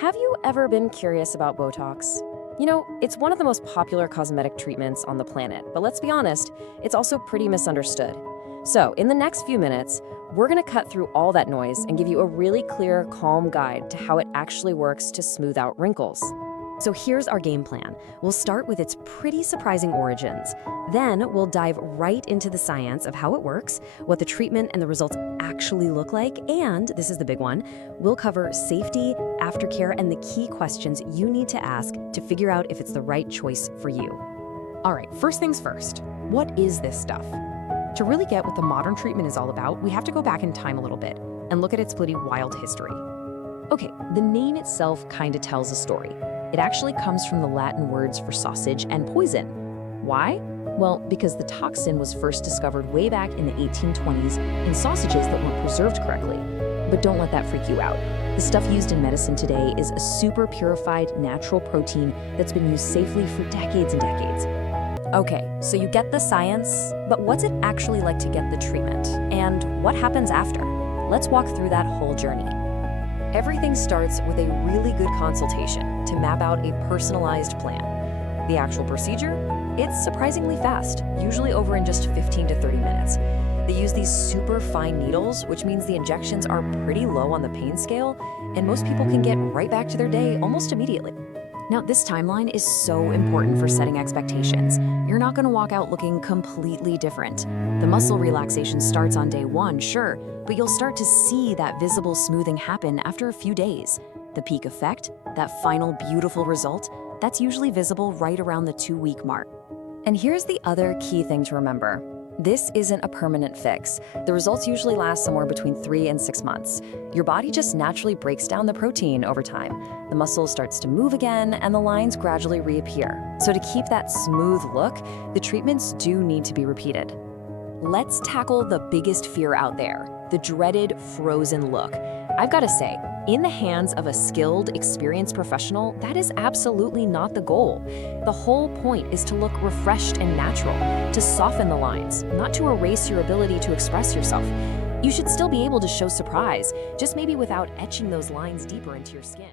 Have you ever been curious about Botox? You know, it's one of the most popular cosmetic treatments on the planet, but let's be honest, it's also pretty misunderstood. So, in the next few minutes, we're going to cut through all that noise and give you a really clear, calm guide to how it actually works to smooth out wrinkles. So here's our game plan. We'll start with its pretty surprising origins. Then we'll dive right into the science of how it works, what the treatment and the results actually look like, and, this is the big one, we'll cover safety, aftercare, and the key questions you need to ask to figure out if it's the right choice for you. All right, first things first. What is this stuff? To really get what the modern treatment is all about, we have to go back in time a little bit and look at its pretty wild history. Okay, the name itself kind of tells a story. It actually comes from the Latin words for sausage and poison. Why? Well, because the toxin was first discovered way back in the 1820s in sausages that weren't preserved correctly. But don't let that freak you out. The stuff used in medicine today is a super purified natural protein that's been used safely for decades and decades. Okay, so you get the science, but what's it actually like to get the treatment? And what happens after? Let's walk through that whole journey. Everything starts with a really good consultation to map out a personalized plan. The actual procedure? It's surprisingly fast, usually over in just 15 to 30 minutes. They use these super fine needles, which means the injections are pretty low on the pain scale, and most people can get right back to their day almost immediately. Now, this timeline is so important for setting expectations. You're not going to walk out looking completely different. The muscle relaxation starts on day one, sure, but you'll start to see that visible smoothing happen after a few days. The peak effect, that final beautiful result, that's usually visible right around the 2-week mark. And here's the other key thing to remember. This isn't a permanent fix. The results usually last somewhere between 3 and 6 months. Your body just naturally breaks down the protein over time. The muscle starts to move again, and the lines gradually reappear. So to keep that smooth look, the treatments do need to be repeated. Let's tackle the biggest fear out there, the dreaded frozen look. I've got to say, in the hands of a skilled, experienced professional, that is absolutely not the goal. The whole point is to look refreshed and natural, to soften the lines, not to erase your ability to express yourself. You should still be able to show surprise, just maybe without etching those lines deeper into your skin.